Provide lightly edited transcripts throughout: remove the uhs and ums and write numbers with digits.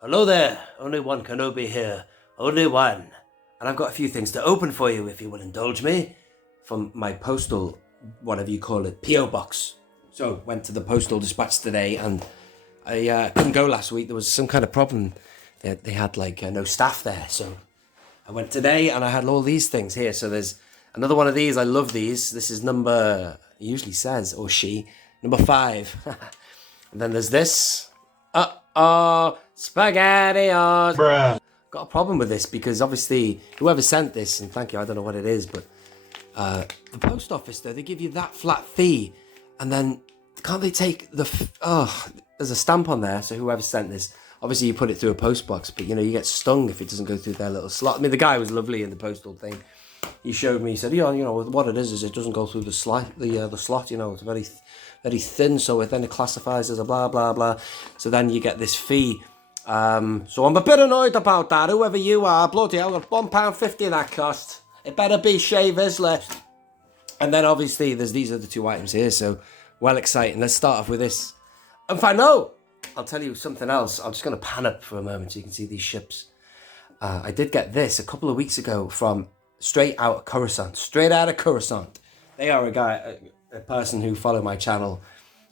Hello there, only one Kenobi here, only one. And I've got a few things to open for you if you will indulge me. From my Postal, whatever you call it, P.O Box. So, went to the Postal Dispatch today and I couldn't go last week. There was some kind of problem. They had no staff there. So, I went today and I had all these things here. So, there's another one of these. I love these. This is number, it usually says, or she, number 5. And then there's this. Spaghetti-os. Bruh. Got a problem with this because obviously whoever sent this, and thank you, I don't know what it is, but the post office though, they give you that flat fee and then can't they take there's a stamp on there, so whoever sent this, obviously you put it through a post box, but you get stung if it doesn't go through their little slot. I mean, the guy was lovely in the postal thing. He showed me, he said, what it is it doesn't go through the slot, it's very very thin, so then it classifies as a blah blah blah, so then you get this fee. So I'm a bit annoyed about that. Whoever you are, bloody hell, £1.50 that cost. It better be Shaver's list. And then obviously these are the 2 items here, so well exciting. Let's start off with this. In fact, no, I'll tell you something else. I'm just going to pan up for a moment so you can see these ships. I did get this a couple of weeks ago from straight out of Coruscant. Straight out of Coruscant. They are a person who follow my channel.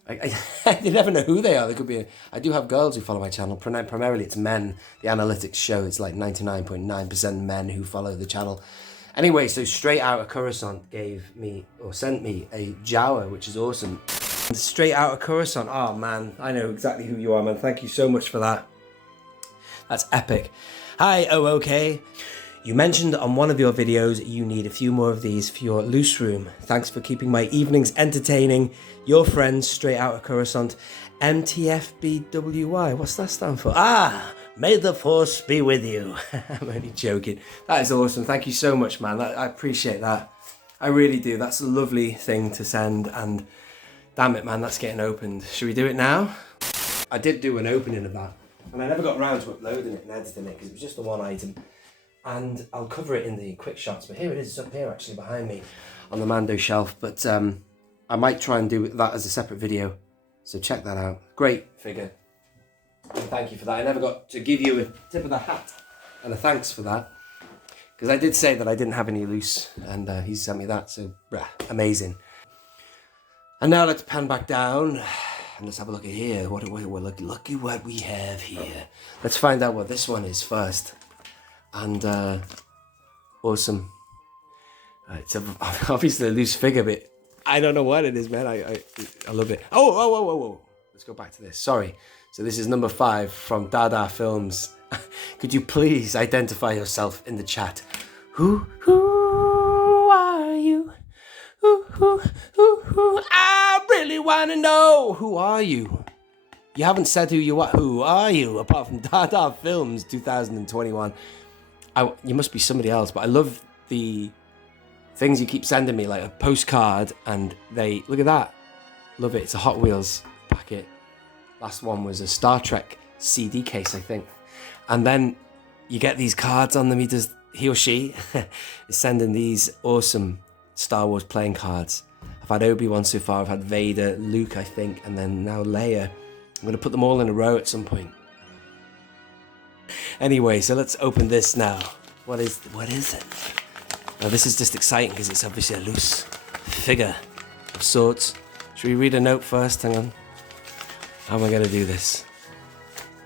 You never know who they are. They could be. I do have girls who follow my channel. Primarily, it's men. The analytics show it's like 99.9% men who follow the channel. Anyway, so straight out of Coruscant sent me a Jawa, which is awesome. Straight out of Coruscant. Oh man, I know exactly who you are, man. Thank you so much for that. That's epic. Hi, O.O.K. You mentioned on one of your videos you need a few more of these for your loose room. Thanks for keeping my evenings entertaining. Your friends, straight out of Coruscant. MTFBWY. What's that stand for? May the force be with you. I'm only joking. That is awesome. Thank you so much, man. I appreciate that. I really do. That's a lovely thing to send. And damn it, man, that's getting opened. Should we do it now? I did do an opening of that. And I never got around to uploading it and editing it because it was just the one item. And I'll cover it in the quick shots, but here it is, it's up here actually behind me on the Mando shelf, but I might try and do that as a separate video, so check that out. Great figure, and thank you for that. I never got to give you a tip of the hat and a thanks for that, because I did say that I didn't have any loose, and he sent me that, so amazing. And now let's pan back down, and let's have a look at here. Look at what we have here. Let's find out what this one is first. And awesome. It's obviously a loose figure, but I don't know what it is, man. I love it. Oh. Let's go back to this. Sorry. So this is number 5 from Dada Films. Could you please identify yourself in the chat? Who are you? Who? I really want to know. Who are you? You haven't said who you are. Who are you? Apart from Dada Films 2021. You must be somebody else, but I love the things you keep sending me, like a postcard, and look at that. Love it. It's a Hot Wheels packet. Last one was a Star Trek CD case, I think. And then you get these cards on them. He or she is sending these awesome Star Wars playing cards. I've had Obi-Wan so far. I've had Vader, Luke, I think, and then now Leia. I'm going to put them all in a row at some point. Anyway, so let's open this now. What is it? Now this is just exciting because it's obviously a loose figure of sorts. Should we read a note first? Hang on. How am I going to do this?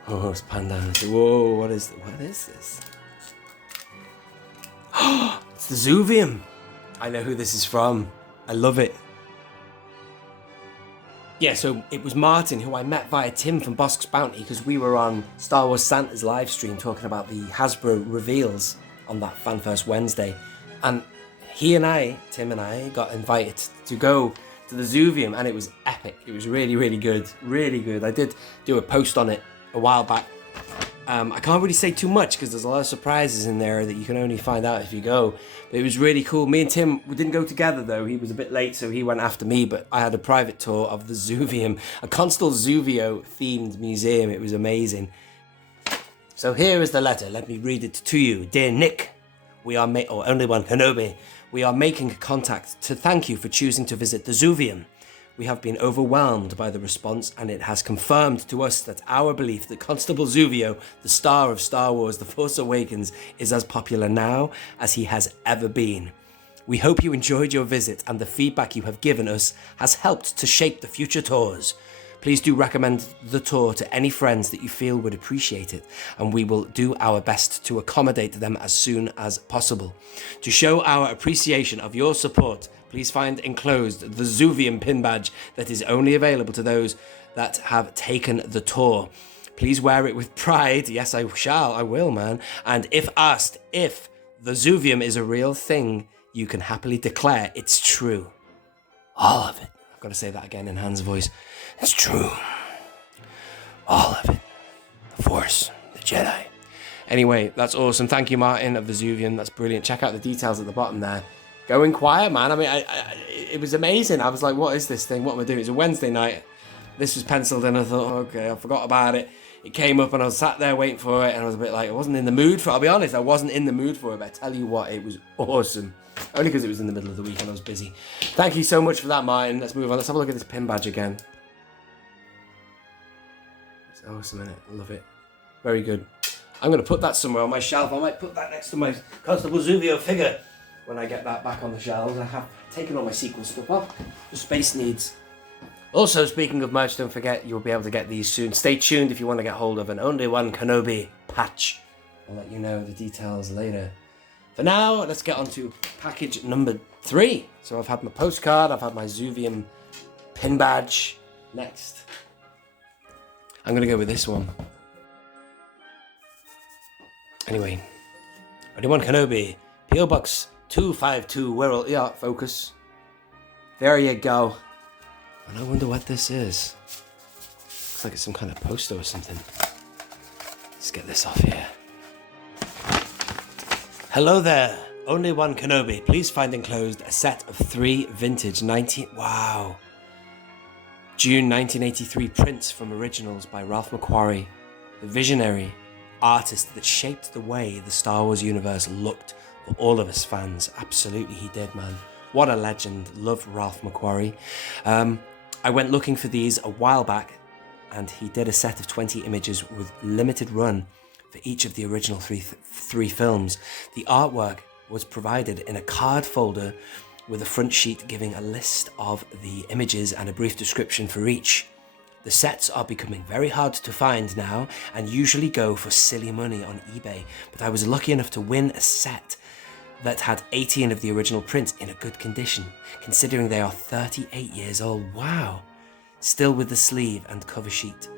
Oh, it's pan down. Whoa, what is this? It's the Zuvium. I know who this is from. I love it. Yeah, so it was Martin who I met via Tim from Bosk's Bounty because we were on Star Wars Santa's live stream talking about the Hasbro reveals on that Fan First Wednesday. And Tim and I got invited to go to the Zuvium and it was epic. It was really, really good. Really good. I did do a post on it a while back. I can't really say too much because there's a lot of surprises in there that you can only find out if you go. But it was really cool. Me and Tim, we didn't go together though. He was a bit late, so he went after me. But I had a private tour of the Zuvium, a Constant Zuvio themed museum. It was amazing. So here is the letter. Let me read it to you. Dear Nick, only one Kenobi. We are making contact to thank you for choosing to visit the Zuvium. We have been overwhelmed by the response, and it has confirmed to us that our belief that Constable Zuvium, the star of Star Wars The Force Awakens, is as popular now as he has ever been. We hope you enjoyed your visit, and the feedback you have given us has helped to shape the future tours. Please do recommend the tour to any friends that you feel would appreciate it, and we will do our best to accommodate them as soon as possible. To show our appreciation of your support, please find enclosed the Zuvium pin badge that is only available to those that have taken the tour. Please wear it with pride. Yes, I shall. I will, man. And if asked if the Zuvium is a real thing, you can happily declare it's true. All of it. I've got to say that again in Han's voice. It's true. All of it. The Force, the Jedi. Anyway, that's awesome. Thank you, Martin of the Zuvium. That's brilliant. Check out the details at the bottom there. Go inquire, man. I mean, it was amazing. I was like, what is this thing? What am I doing? It's a Wednesday night. This was penciled in. I thought, okay, I forgot about it. It came up and I was sat there waiting for it, and I was a bit like, I wasn't in the mood for it. I'll be honest, I wasn't in the mood for it, but I tell you what, it was awesome. Only because it was in the middle of the week and I was busy. Thank you so much for that, Martin. Let's move on. Let's have a look at this pin badge again. It's awesome, isn't it? I love it. Very good. I'm going to put that somewhere on my shelf. I might put that next to my Constable Zuvium figure when I get that back on the shelves. I have taken all my sequel stuff off for space needs. Also, speaking of merch, don't forget you'll be able to get these soon. Stay tuned if you want to get hold of an Only One Kenobi patch. I'll let you know the details later. For now, let's get on to package number 3. So I've had my postcard, I've had my Zuvium pin badge. Next, I'm going to go with this one. Anyway, Only One Kenobi, P.O Box 252 Wirral. Yeah, focus. There you go. And I wonder what this is. Looks like it's some kind of poster or something. Let's get this off here. Hello there, Only One Kenobi. Please find enclosed a set of 3 vintage June 1983 prints from originals by Ralph McQuarrie, the visionary artist that shaped the way the Star Wars universe looked for all of us fans. Absolutely, he did, man. What a legend. Love Ralph McQuarrie. I went looking for these a while back, and he did a set of 20 images with limited run for each of the original three films. The artwork was provided in a card folder with a front sheet giving a list of the images and a brief description for each. The sets are becoming very hard to find now and usually go for silly money on eBay, but I was lucky enough to win a set that had 18 of the original prints in a good condition, considering they are 38 years old. Wow. Still with the sleeve and cover sheet.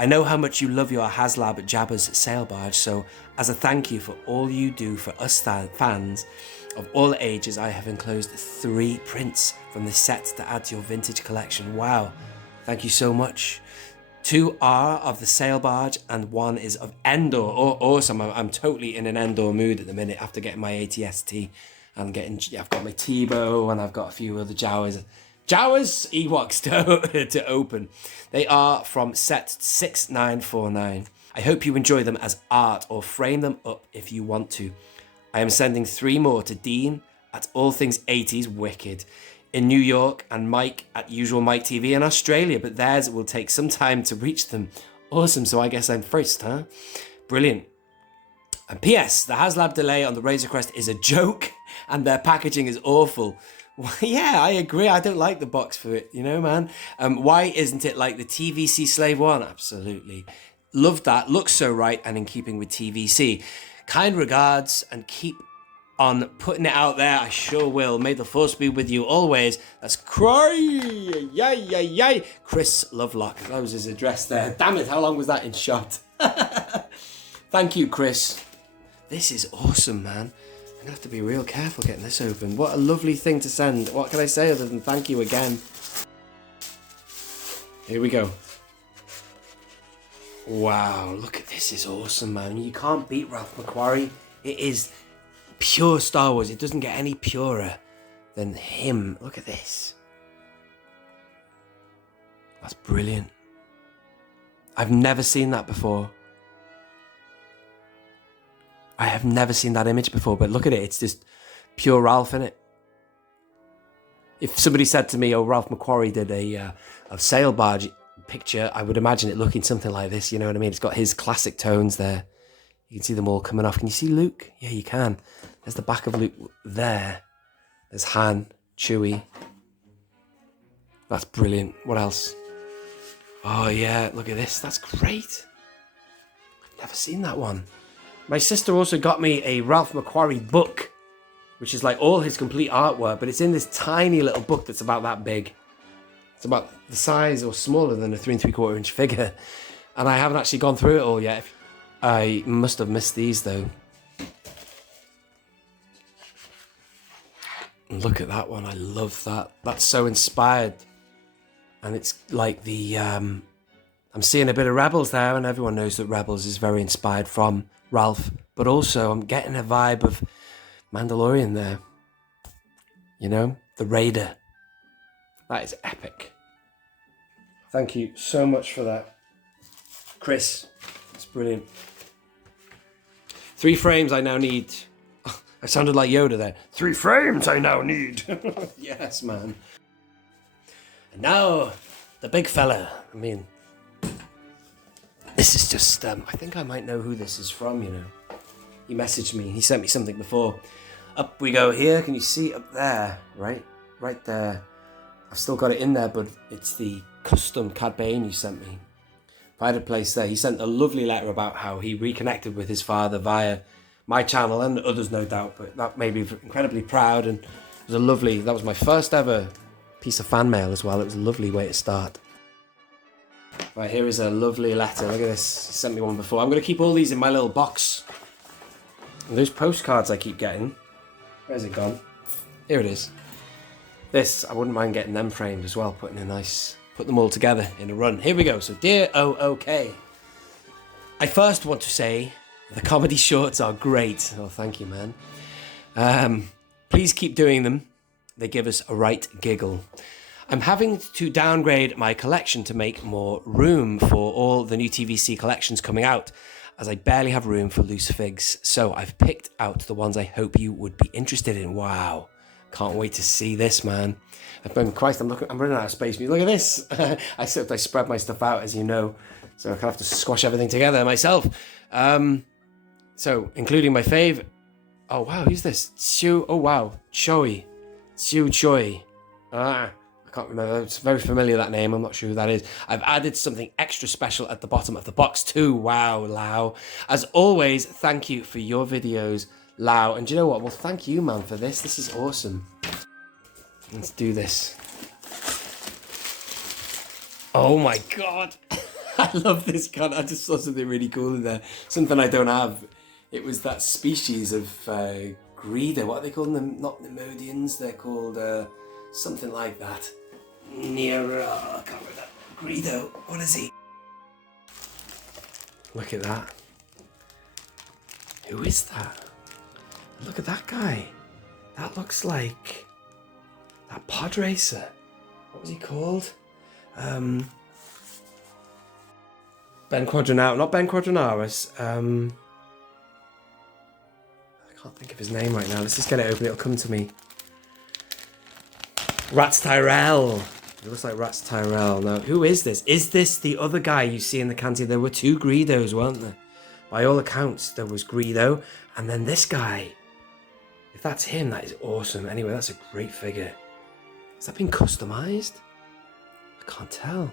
I know how much you love your HasLab Jabba's sail barge, so as a thank you for all you do for us fans of all ages, I have enclosed 3 prints from this set to add to your vintage collection. Wow. Thank you so much. 2 are of the sail barge and 1 is of Endor. Oh, awesome. I'm totally in an Endor mood at the minute after getting my ATST and I've got my Tebow and I've got a few other Jawas Ewoks to open. They are from set 6949. I hope you enjoy them as art or frame them up if you want to. I am sending 3 more to Dean at All Things 80s Wicked in New York and Mike at Usual Mike TV in Australia, but theirs will take some time to reach them. Awesome, so I guess I'm first, huh? Brilliant. And P.S. the HasLab delay on the Razor Crest is a joke and their packaging is awful. Well, yeah, I agree. I don't like the box for it, you know, man. Why isn't it like the TVC Slave 1? Absolutely. Love that. Looks so right and in keeping with TVC. Kind regards and keep on putting it out there. I sure will. May the Force be with you always. That's Chris Lovelock. That was his address there. Damn it, how long was that in shot? Thank you, Chris. This is awesome, man. I'm gonna have to be real careful getting this open. What a lovely thing to send. What can I say other than thank you again? Here we go. Wow, look at this. Is awesome, man. You can't beat Ralph McQuarrie. It is pure Star Wars. It doesn't get any purer than him. Look at this. That's brilliant. I've never seen that before. I have never seen that image before, but look at it. It's just pure Ralph in it. If somebody said to me, oh, Ralph McQuarrie did a sail barge picture, I would imagine it looking something like this, you know what I mean? It's got his classic tones there. You can see them all coming off. Can you see Luke? Yeah, you can. There's the back of Luke there. There's Han, Chewie. That's brilliant. What else? Oh, yeah, look at this. That's great. I've never seen that one. My sister also got me a Ralph McQuarrie book, which is like all his complete artwork, but it's in this tiny little book that's about that big. It's about the size or smaller than a 3 3/4 inch figure. And I haven't actually gone through it all yet. I must have missed these though. Look at that one. I love that. That's so inspired. And it's like the... I'm seeing a bit of Rebels there, and everyone knows that Rebels is very inspired from Ralph. But also I'm getting a vibe of Mandalorian there. You know? The Raider. That is epic. Thank you so much for that, Chris. It's brilliant. 3 frames I now need. I sounded like Yoda there. 3 frames I now need. Yes, man. And now, the big fella. I mean, this is just, I think I might know who this is from, you know. He messaged me. He sent me something before. Up we go here. Can you see up there? Right there. I've still got it in there, but it's the custom Cad Bane you sent me. Pride of Place there. He sent a lovely letter about how he reconnected with his father via my channel and others, no doubt, but that made me incredibly proud, and it was a lovely, that was my first ever piece of fan mail as well. It was a lovely way to start. Right, here is a lovely letter. Look at this. He sent me one before. I'm going to keep all these in my little box. And those postcards I keep getting. Where's it gone? Here it is. This, I wouldn't mind getting them framed as well, put them all together in a run. Here we go. So, dear O.O.K, I first want to say the comedy shorts are great. Oh, thank you, man. Please keep doing them. They give us a right giggle. I'm having to downgrade my collection to make more room for all the new TVC collections coming out, as I barely have room for loose figs. So I've picked out the ones I hope you would be interested in. Wow. Can't wait to see this, man. Christ, I'm running out of space. Look at this. I spread my stuff out, as you know, so I kind of have to squash everything together myself. So, including my fave. Oh, wow, who's this? Choi. Xiu Choi. I can't remember. It's very familiar, that name. I'm not sure who that is. I've added something extra special at the bottom of the box too. Wow, Lau. As always, thank you for your videos, Lau. And do you know what? Well, thank you, man, for this. This is awesome. Let's do this. Oh my god. I love this gun. I just saw something really cool in there. Something I don't have. It was that species of Greedo. What are they called? Not Nemodians. They're called something like that. I can't remember that. Greedo. What is he? Look at that. Who is that? Look at that guy. That looks like that pod racer. What was he called? Ben Quadranaris. Not Ben Quadranaris. I can't think of his name right now. Let's just get it open. It'll come to me. Rats Tyrell. It looks like Rats Tyrell. Now, who is this? Is this the other guy you see in the canteen? There were 2 Greedos, weren't there? By all accounts, there was Greedo, and then this guy. If that's him, that is awesome. Anyway, that's a great figure. Has that been customized? I can't tell.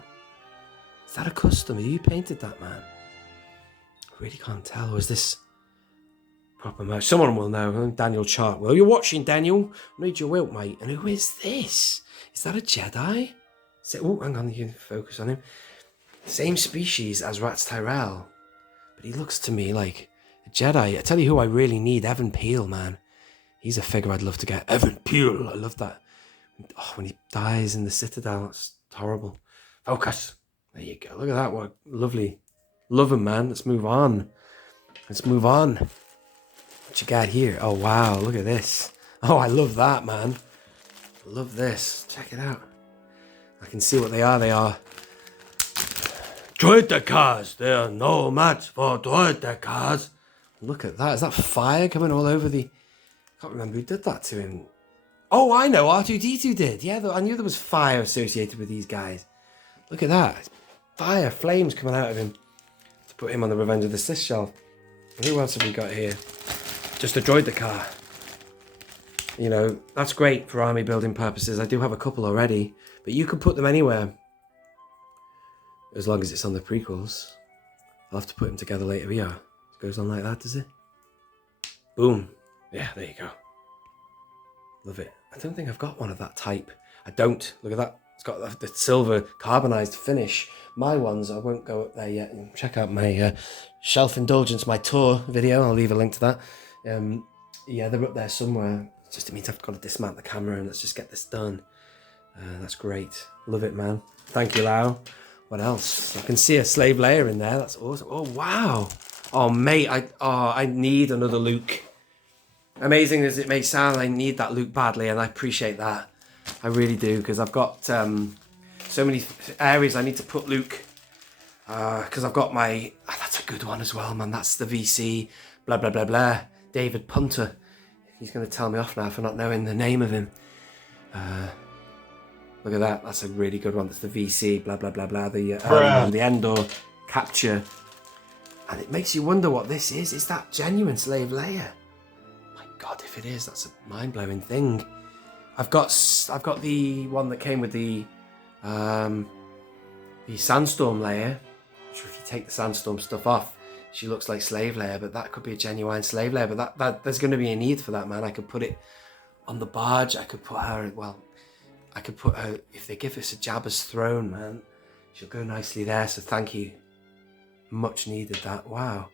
Is that a custom? Have you painted that, man? I really can't tell. Or is this proper merch? Someone will know. Daniel Chart. Well, you're watching, Daniel. I need your help, mate. And who is this? Is that a Jedi? Oh, hang on. You can focus on him. Same species as Rats Tyrell. But he looks to me like a Jedi. I tell you who I really need. Evan Peel, man. He's a figure I'd love to get. Evan Peel. I love that. Oh, when he dies in the Citadel, that's horrible. Focus. There you go. Look at that. What lovely. Love him, man. Let's move on. What you got here? Oh, wow. Look at this. Oh, I love that, man. I love this. Check it out. I can see what they are. They are droid cars. They are no match for droid cars. Look at that. Is that fire coming all over the... I can't remember who did that to him. Oh, I know, R2-D2 did. Yeah, I knew there was fire associated with these guys. Look at that. Fire, flames coming out of him. To put him on the Revenge of the Sith shelf. Who else have we got here? Just a droid car. You know, that's great for army building purposes. I do have a couple already. But you can put them anywhere. As long as it's on the prequels. I'll have to put them together later. Yeah. It goes on like that, does it? Boom. Yeah, there you go. Love it. I don't think I've got one of that type. I don't. Look at that. It's got the silver carbonized finish. My ones, I won't go up there yet. Check out my Shelf Indulgence, my tour video. I'll leave a link to that. Yeah, they're up there somewhere. It means I've got to dismount the camera and let's just get this done. That's great. Love it, man. Thank you, Lau. What else? I can see a Slave Leia in there. That's awesome. Oh, wow. Oh, mate. I need another Luke. Amazing as it may sound, I need that Luke badly, and I appreciate that. I really do, because I've got so many areas I need to put Luke. Because I've got my... Oh, that's a good one as well, man. That's the VC, blah, blah, blah, blah. David Punter. He's going to tell me off now for not knowing the name of him. Look at that. That's a really good one. That's the VC, blah, blah, blah, blah. The Endor capture. And it makes you wonder what this is. Is that genuine Slave Leia? God, if it is, that's a mind-blowing thing. I've got the one that came with the Sandstorm Leia. Which if you take the Sandstorm stuff off, she looks like Slave Leia, but that could be a genuine Slave Leia. But that there's going to be a need for that, man. I could put it on the barge. I could put her. Well, I could put her if they give us a Jabba's throne, man. She'll go nicely there. So thank you. Much needed that. Wow.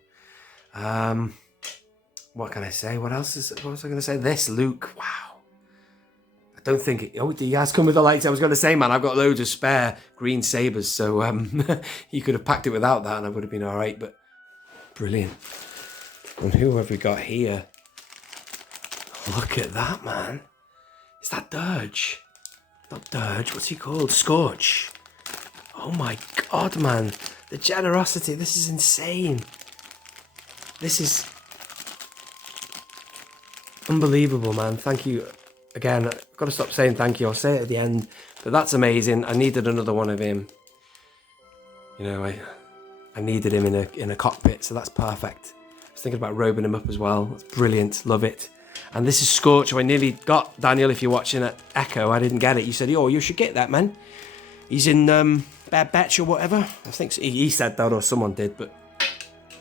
What can I say? What was I going to say? This, Luke. Wow. I don't think it... Oh, he has come with the lights. I was going to say, man, I've got loads of spare green sabers. So you could have packed it without that and I would have been all right. But brilliant. And who have we got here? Look at that, man. Is that Dirge? Not Dirge. What's he called? Scorch. Oh, my God, man. The generosity. This is insane. This is... unbelievable, man. Thank you again. I've got to stop saying thank you. I'll say it at the end, but that's amazing. I needed another one of him. You know, I needed him in a cockpit, so that's perfect. I was thinking about robing him up as well. That's brilliant. Love it. And this is Scorch, who I nearly got. Daniel, if you're watching at Echo, I didn't get it. You said, oh, you should get that, man. He's in Bad Batch or whatever. I think he said that, or someone did, but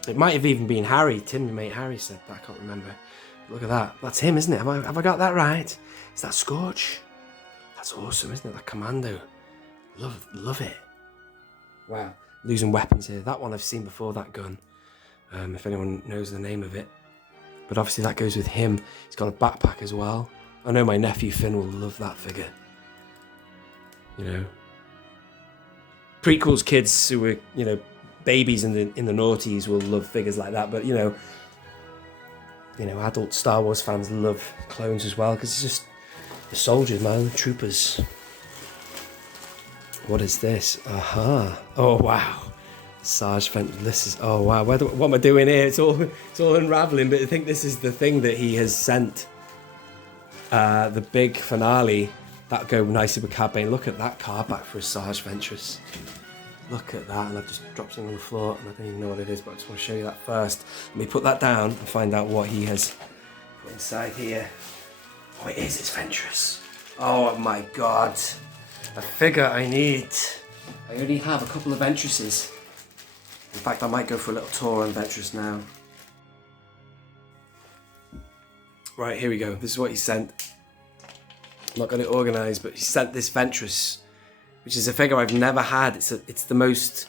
it might have even been Harry. Tim, mate Harry said that. I can't remember. Look at that. That's him, isn't it? Have I got that right? Is that Scorch? That's awesome, isn't it? That Commando. Love it. Wow. Losing weapons here. That one I've seen before, that gun. If anyone knows the name of it. But obviously that goes with him. He's got a backpack as well. I know my nephew Finn will love that figure. You know. Prequels kids who were, you know, babies in the noughties will love figures like that. But, you know, adult Star Wars fans love clones as well because it's just the soldiers, man, the troopers. What is this? Aha! Oh wow, Sarge Ventress. This is oh wow. What am I doing here? It's all unraveling. But I think this is the thing that he has sent. The big finale that go nicely with Cad Bane. Look at that card back for a Sarge Ventress. Look at that, and I've just dropped something on the floor, and I don't even know what it is, but I just want to show you that first. Let me put that down and find out what he has put inside here. Oh, it is, it's Ventress. Oh my God. A figure I need. I already have a couple of Ventresses. In fact, I might go for a little tour on Ventress now. Right, here we go. This is what he sent. I'm not got it organised, but he sent this Ventress, which is a figure I've never had. It's the most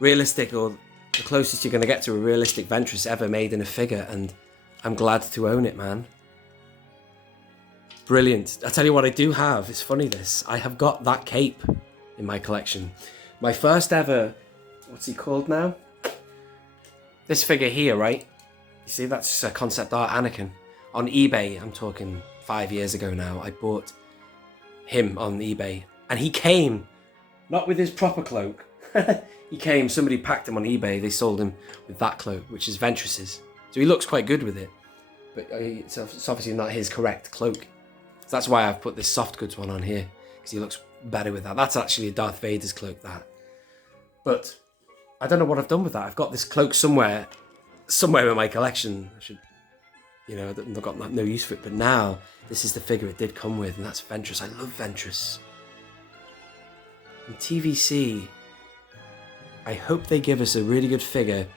realistic, or the closest you're going to get to a realistic Ventress ever made in a figure, and I'm glad to own it, man. Brilliant. I tell you what I do have. It's funny this. I have got that cape in my collection. My first ever, what's he called now? This figure here, right? You see, that's a concept art Anakin. On eBay, I'm talking 5 years ago now, I bought him on eBay. And he came, not with his proper cloak. He came, somebody packed him on eBay. They sold him with that cloak, which is Ventress's. So he looks quite good with it. But it's obviously not his correct cloak. So that's why I've put this soft goods one on here, because he looks better with that. That's actually a Darth Vader's cloak, that. But I don't know what I've done with that. I've got this cloak somewhere in my collection. I should, you know, I've got no use for it. But now, this is the figure it did come with, and that's Ventress. I love Ventress. And TVC, I hope they give us a really good figure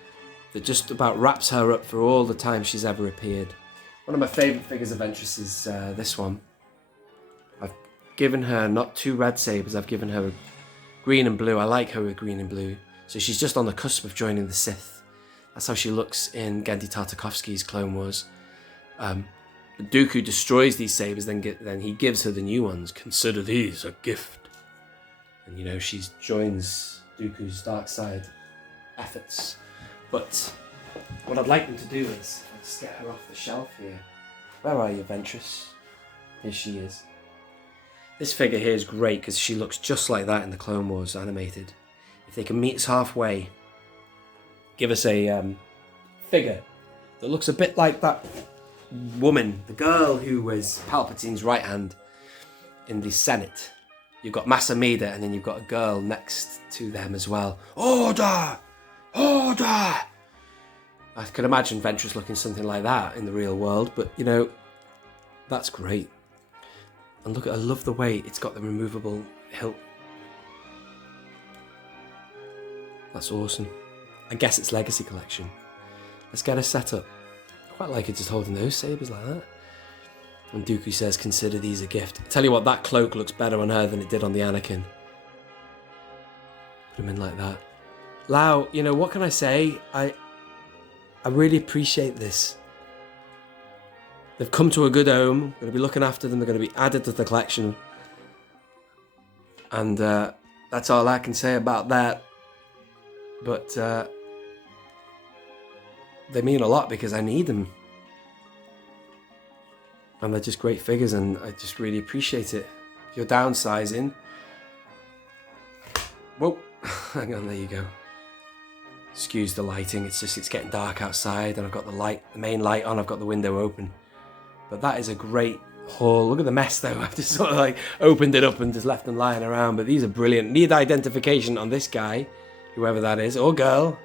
that just about wraps her up for all the time she's ever appeared. One of my favourite figures of Ventress is this one. I've given her not 2 red sabers, I've given her a green and blue. I like her with green and blue. So she's just on the cusp of joining the Sith. That's how she looks in Genndy Tartakovsky's Clone Wars. Dooku destroys these sabers, then he gives her the new ones. Consider these a gift. And you know, she joins Dooku's dark side efforts. But what I'd like them to do is, let's get her off the shelf here. Where are you, Ventress? Here she is. This figure here is great because she looks just like that in the Clone Wars animated. If they can meet us halfway, give us a figure that looks a bit like that woman, the girl who was Palpatine's right hand in the Senate. You've got Masa Mida, and then you've got a girl next to them as well. Order! Order! I could imagine Ventress looking something like that in the real world, but you know, that's great. And look, I love the way it's got the removable hilt. That's awesome. I guess it's Legacy Collection. Let's get her set up. I quite like it just holding those sabers like that. And Dooku says, consider these a gift. I tell you what, that cloak looks better on her than it did on the Anakin. Put him in like that. Lau, you know, what can I say? I really appreciate this. They've come to a good home. I'm going to be looking after them. They're going to be added to the collection. And that's all I can say about that. But they mean a lot because I need them. And they're just great figures, and I just really appreciate it. If you're downsizing... Whoa, hang on, there you go. Excuse the lighting, it's getting dark outside, and I've got the main light on, I've got the window open. But that is a great haul. Look at the mess though, I've just sort of like opened it up and just left them lying around, but these are brilliant. Need identification on this guy, whoever that is, or girl.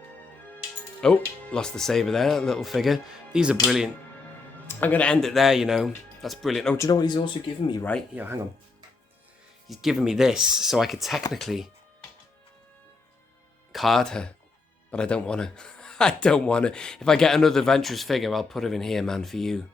Oh, lost the saber there, little figure. These are brilliant. I'm going to end it there, you know. That's brilliant. Oh, do you know what he's also given me, right? Yeah, hang on. He's given me this, so I could technically card her. But I don't want to. I don't want to. If I get another Ventress figure, I'll put her in here, man, for you.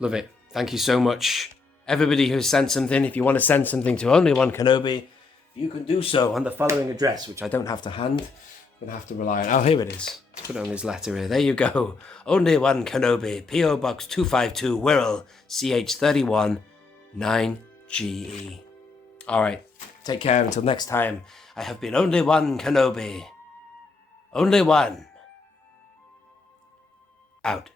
Love it. Thank you so much. Everybody who's sent something, if you want to send something to Only One Kenobi, you can do so on the following address, which I don't have to hand. I'm going to have to rely on... Oh, here it is. Let's put it on this letter here. There you go. Only One Kenobi. P.O Box 252, Wirral, CH31, 9GE. All right. Take care until next time. I have been Only One Kenobi. Only one. Out.